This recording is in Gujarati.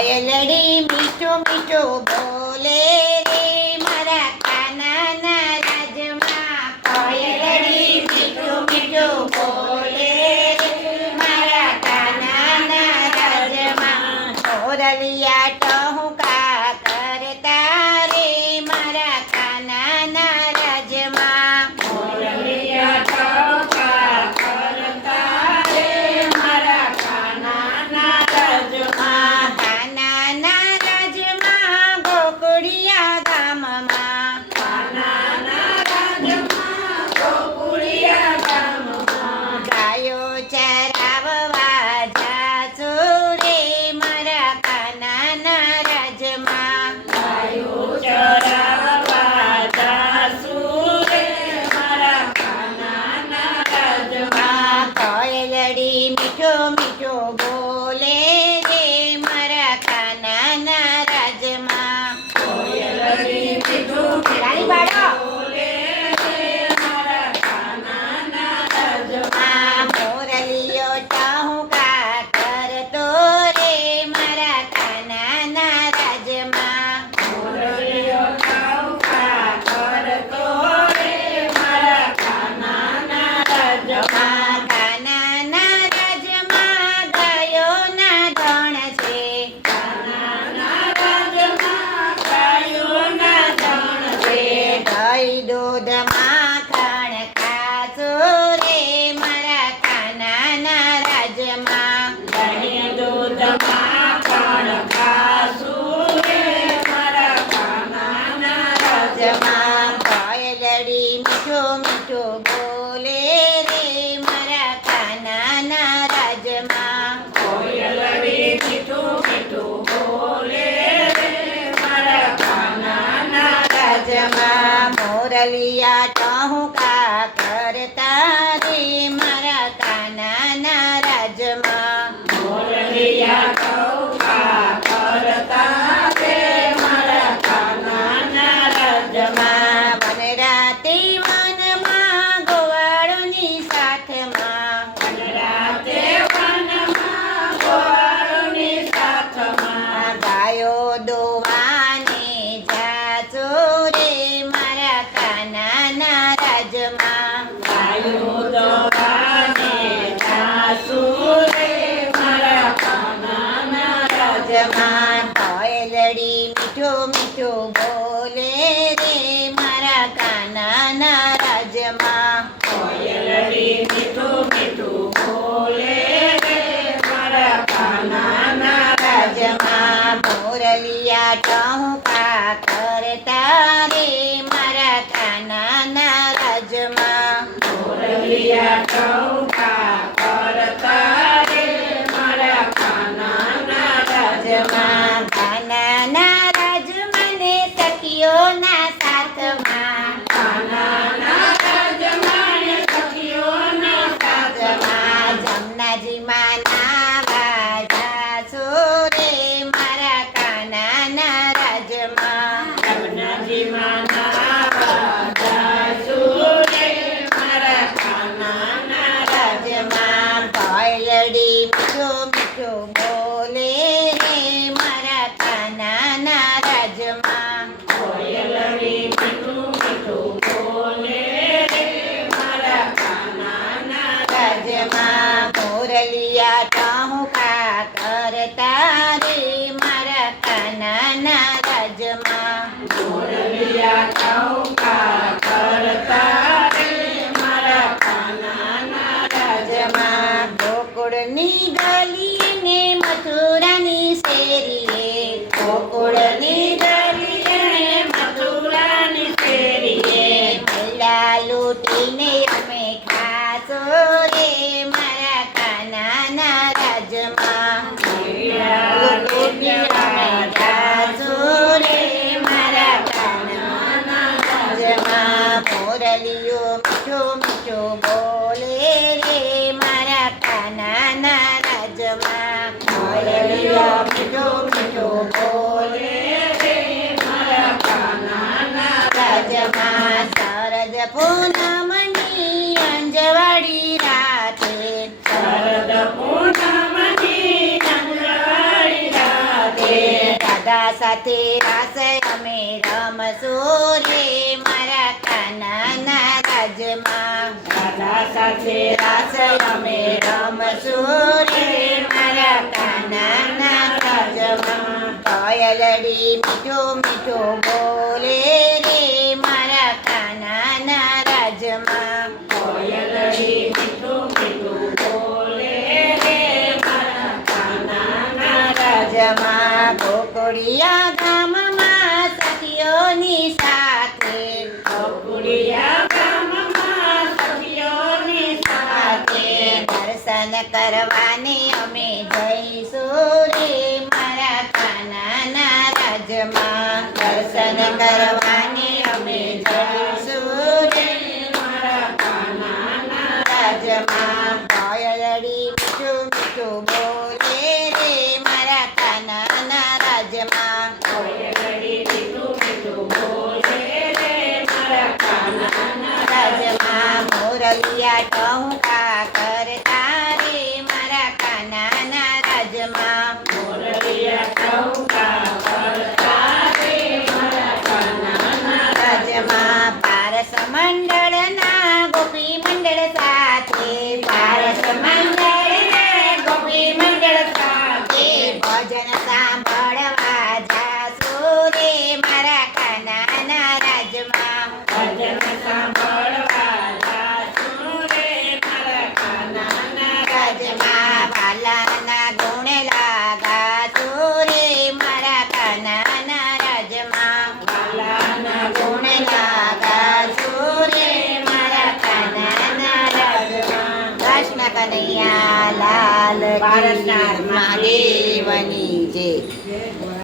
કોયલડી મીઠું મીઠું બોલે રે મારા કાનાના રાજમાં. કોયલડી મીઠું મીઠું બોલે રે મારા કાનાના રાજમાં. મોરલિયા ટહુકા કરતા રે મારા કાનાના રાજમાં. મોરલિયા ટહુકા કરતા રે મારા કાનાના રાજમાં. કાનાના રાજમાં ગોકુળિયા ગામમાં. કાનાના રાજમાં ગોકુળિયા ગામમાં. ગાયો ચરાવવા જાસુ રે મારા કાનાના રાજમાં. ગાયો ચરાવવા જાસુ રે મારા કાનાના રાજમાં. કોયલડી મીઠું મીઠું બોલે રે મારા કાનાના રાજમાં. કોયલડી મીઠું રાણી બાળો. બોલે રે મારા કાનાના રાજમાં. મોરલિયો ટહુકા કરતો રે મારા કાનાના રાજમાં. મોરલિયો ટહુકા કરતો રે મારા કાનાના રાજમાં. કાનાના રાજમાં ગાયોના ધણ છે. કાનાના રાજમાં ગાયોના ધણ છે. દહીં દૂધ માખણ ખાશું રે મારા કાનાના રાજમાં. દહીં દૂધ માખણ ખાશું રે મારા કાનાના રાજમાં. કોયલડી મીઠું મીઠું બોલે રે મારા કાનાના રાજમાં. કોયલડી મીઠું મીઠું બોલે રે મારા કાનાના રાજમાં. મોરલિયા ટહુકા કરતા રે મારા કાનાના રાજમાં. મોરલિયા ટહુકા કરતા રે મારા કાનાના રાજમાં. વનરાતે વનમાં ગોવાળોની સાથમાં. રાતે વનમાં ગોવાળોની સાથમાં. ગાયો દોવાને જાજો રે મારા કાનાના રાજમાં. ગાયો દોવાને જાસુ રે મારા કાનાના રાજમાં. કોયલડી મીઠું મીઠું બોલે રે મારા કાનાના રાજમાં. કોયલડી મીઠું મીઠું બોલે રે મારા કાનાના રાજમાં. મોરલિયા ટહુકા કરતા રે મારા કાનાના રાજમાં. મોરલિયા ટહુકા કરતા રે મારા કાનાના રાજમાં. કાનાના રાજમાં ને સખીઓના સાથમાં. કાનાના રાજમાં ને સખીઓના સાથમાં. જમનાજીમાં નાવા જાસુ રે મારા કાનાના રાજમાં. જમનાજીમાં નાવા જાસુ રે મારા કાનાના રાજમાં. કોયલડી મીઠું મીઠું બોલે રે મારા કાનાના રાજમાં. કોયલડી મીઠું મીઠું બોલે રે મારા કાનાના રાજમાં. મોરલિયા ટહુકા કરતા રે મારા કાનાના રાજમાં. મોરલિયા ટહુકા કરતા રે મારા કાનાના રાજમાં. ગોકુળની ગલીએ ને મથુરાની શેરીએ. ગોકુળની ગલીએ ને મથુરાની શેરીએ. મેલા લૂટીને અમે ખાસો રે મારા કાનાના રાજમાં. લૂટીને અમે ખાસો રે મારા કાનાના રાજમાં. મોરલિયો મીઠું મીઠું બોલે રે મારા કાનાના રાજમાં. મોરલિયો મીઠું મીઠું બોલે રે મારા કાનાના રાજમાં. શરદ પૂનમની અંજવાળી રાતે. શરદ પૂનમની અંજવાળી રાતે. સાથે રાસ અમે રમશું રે મારા કાનાના રાજમાં રાધા સાથે રાસ અમે રમશું રે મારા કાનાના રાજમાં કોયલડી મીઠું મીઠું બોલે રે મારા કાનાના રાજમાં કોયલડી મીઠું મીઠું બોલે રે મારા કાનાના રાજમાં ગોકુળિયા ગામમાં સખીઓની સાથે ગોકુળિયા ગામમાં સખીઓની સાથે દર્શન કરવાને અમે જઈશું રે મારા કાનાના રાજમાં દર્શન કરવાને અમે જઈશું રે મારા કાનાના રાજમાં કોયલડી મીઠું મીઠું બોલે રે મારા કાનાના રાજમાં કોયલડી મીઠું મીઠું બોલે રે મારા કાનાના રાજમાં મોરલિયા ટહુકા કરતા રે મારા કાનાના રાજમાં મોરલિયા ટહુકા કરતા રે મારા કાનાના રાજમાં પારસ મંડળના ગોપી મંડળ સાથે પારસ મંડળના ગોપી મંડળ સાથે ભજન સાંભળવા જાસુ રે મારા કાનાના રાજમાં ભજન સાંભળવા જાશું રે મારા કાનાના રાજમાં વાલાના ગુણ લાગાસુ રે મારા કાનાના રાજમાં વાલાના ગુણ લાગાસુ રે મારા કાનાના રાજમાં કૃષ્ણ કનૈયા લાલ પારસનાથ મહાદેવની જય